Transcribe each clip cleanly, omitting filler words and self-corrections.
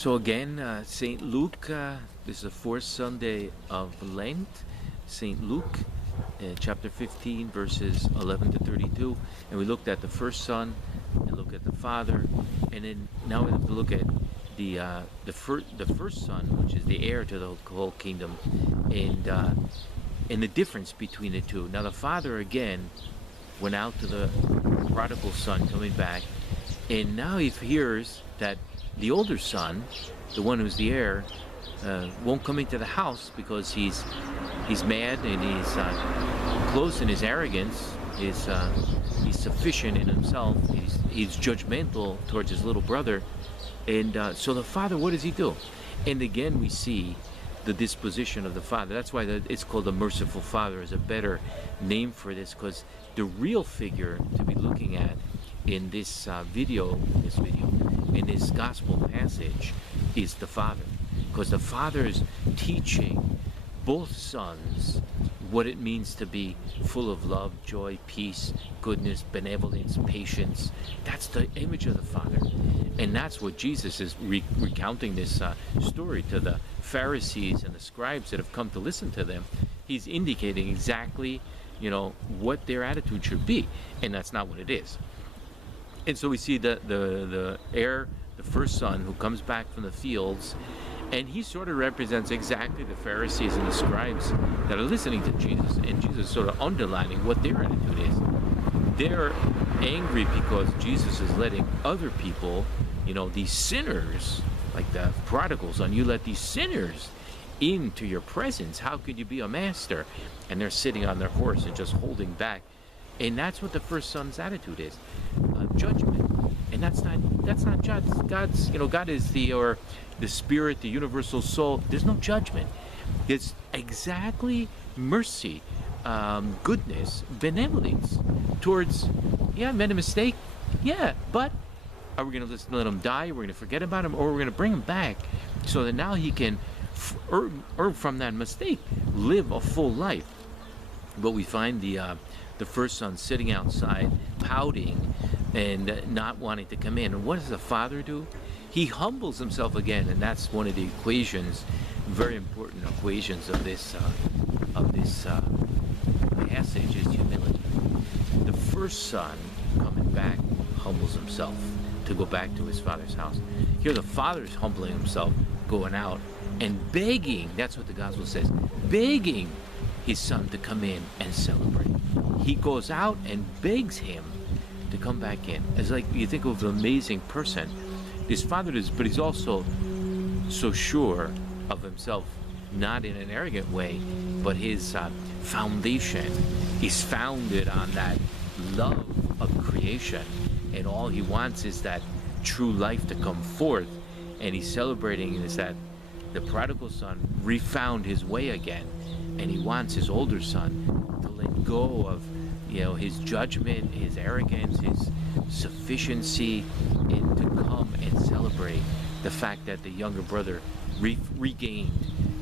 So again, St. Luke, this is the fourth Sunday of Lent. St. Luke, chapter 15, verses 11 to 32. And we looked at the first son, and looked at the father, and then now we have to look at the first son, which is the heir to the whole kingdom, and the difference between the two. Now the father again went out to the prodigal son coming back, and now he hears that the older son, the one who's the heir, won't come into the house because he's mad and he's close in his arrogance. He's sufficient in himself. He's judgmental towards his little brother, and so the father, what does he do? And again, we see the disposition of the father. That's why it's called the merciful father, is a better name for this, because the real figure to be looking at in this in this gospel passage is the father, because the father is teaching both sons what it means to be full of love, joy, peace, goodness, benevolence, patience. That's the image of the father, and that's what Jesus is recounting this story to the Pharisees and the scribes that have come to listen to them. He's indicating exactly, what their attitude should be, and that's not what it is. And so we see the heir, the first son, who comes back from the fields, and he sort of represents exactly the Pharisees and the scribes that are listening to Jesus, and Jesus sort of underlining what their attitude is. They're angry because Jesus is letting other people, these sinners, like the Prodigalson, you let these sinners into your presence. How could you be a master? And they're sitting on their horse and just holding back. And that's what the first son's attitude is, judgment. And that's not God's. God is the spirit, the universal soul. There's no judgment. It's exactly mercy, goodness, benevolence towards. Yeah, I made a mistake. Yeah, but are we going to let him die? We're going to forget about him, or we're going to bring him back so that now he can earn from that mistake, live a full life. But we find the first son sitting outside, pouting and not wanting to come in. And what does the father do? He humbles himself again, and that's one of the equations, very important equations of this passage, is humility. The first son coming back humbles himself to go back to his father's house. Here the father is humbling himself, going out and begging, that's what the gospel says, begging his son to come in and celebrate. He goes out and begs him to come back in. It's like you think of an amazing person. His father is, but he's also so sure of himself, not in an arrogant way, but his foundation is founded on that love of creation, and all he wants is that true life to come forth. And he's celebrating is that the prodigal son refound his way again, and he wants his older son to let go of his judgment, his arrogance, his sufficiency, and to come and celebrate the fact that the younger brother regained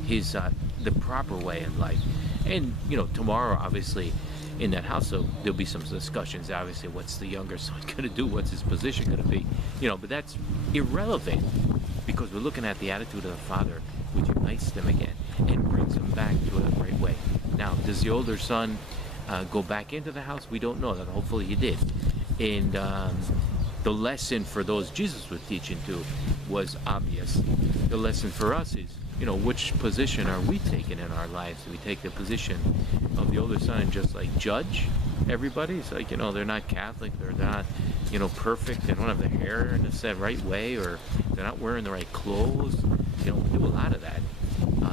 his the proper way in life. And tomorrow, obviously, in that house, so there'll be some discussions. Obviously, what's the younger son going to do? What's his position going to be? But that's irrelevant, because we're looking at the attitude of the father, which unites them again and brings them back to the right way. Now, does the older son go back into the house? We don't know that. Hopefully he did. And the lesson for those Jesus was teaching to was obvious. The lesson for us is, which position are we taking in our lives? Do we take the position of the older son and just like judge everybody? It's like, they're not Catholic, they're not, perfect, they don't have their hair in the right way, or they're not wearing the right clothes. We do a lot of that,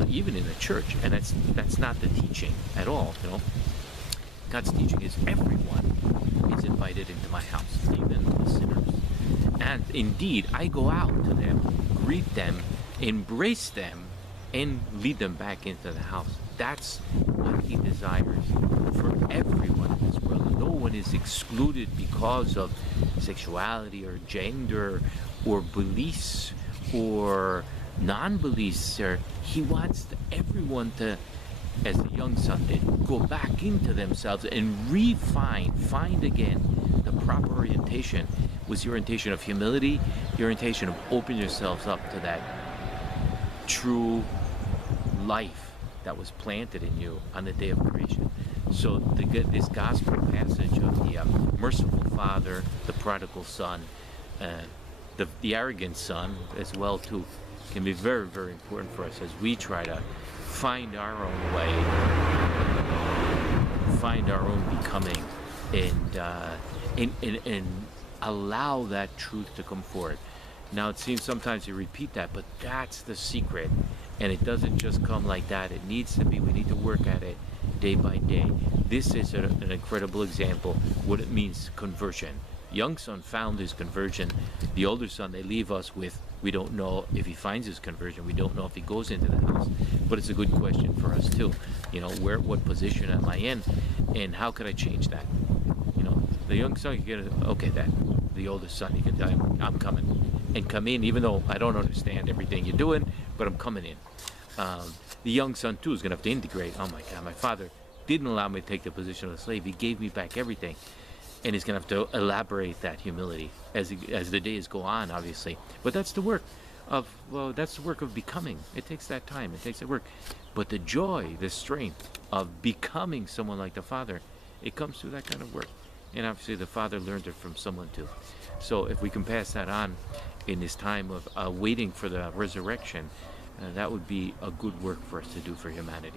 even in the church, and that's not the teaching at all. God's teaching is everyone is invited into my house, even the sinners. And indeed, I go out to them, greet them, embrace them, and lead them back into the house. That's what he desires for everyone in this world. No one is excluded because of sexuality or gender or beliefs or non-beliefs. He wants everyone to as the young son did, go back into themselves and find again the proper orientation. Was the orientation of humility, the orientation of opening yourselves up to that true life that was planted in you on the day of creation. So this gospel passage of the merciful father, the prodigal son, the arrogant son as well too, can be very, very important for us as we try to find our own way, find our own becoming, and allow that truth to come forward. Now it seems sometimes you repeat that, but that's the secret, and it doesn't just come like that. It needs to be, we need to work at it day by day. This is an incredible example what it means conversion. Young son found his conversion. The older son, they leave us with, we don't know if he finds his conversion. We don't know if he goes into the house. But it's a good question for us too. You know, what position am I in, and how could I change that? You know, the young son, you get okay, that the older son, you can tell him, I'm coming, and come in, even though I don't understand everything you're doing, but I'm coming in. The young son too is going to have to integrate. Oh my God, my father didn't allow me to take the position of a slave. He gave me back everything. And he's going to have to elaborate that humility as the days go on, obviously. But that's the work of, well, that's the work of becoming. It takes that time. It takes that work. But the joy, the strength of becoming someone like the Father, it comes through that kind of work. And obviously the Father learned it from someone too. So if we can pass that on in this time of waiting for the resurrection, that would be a good work for us to do for humanity.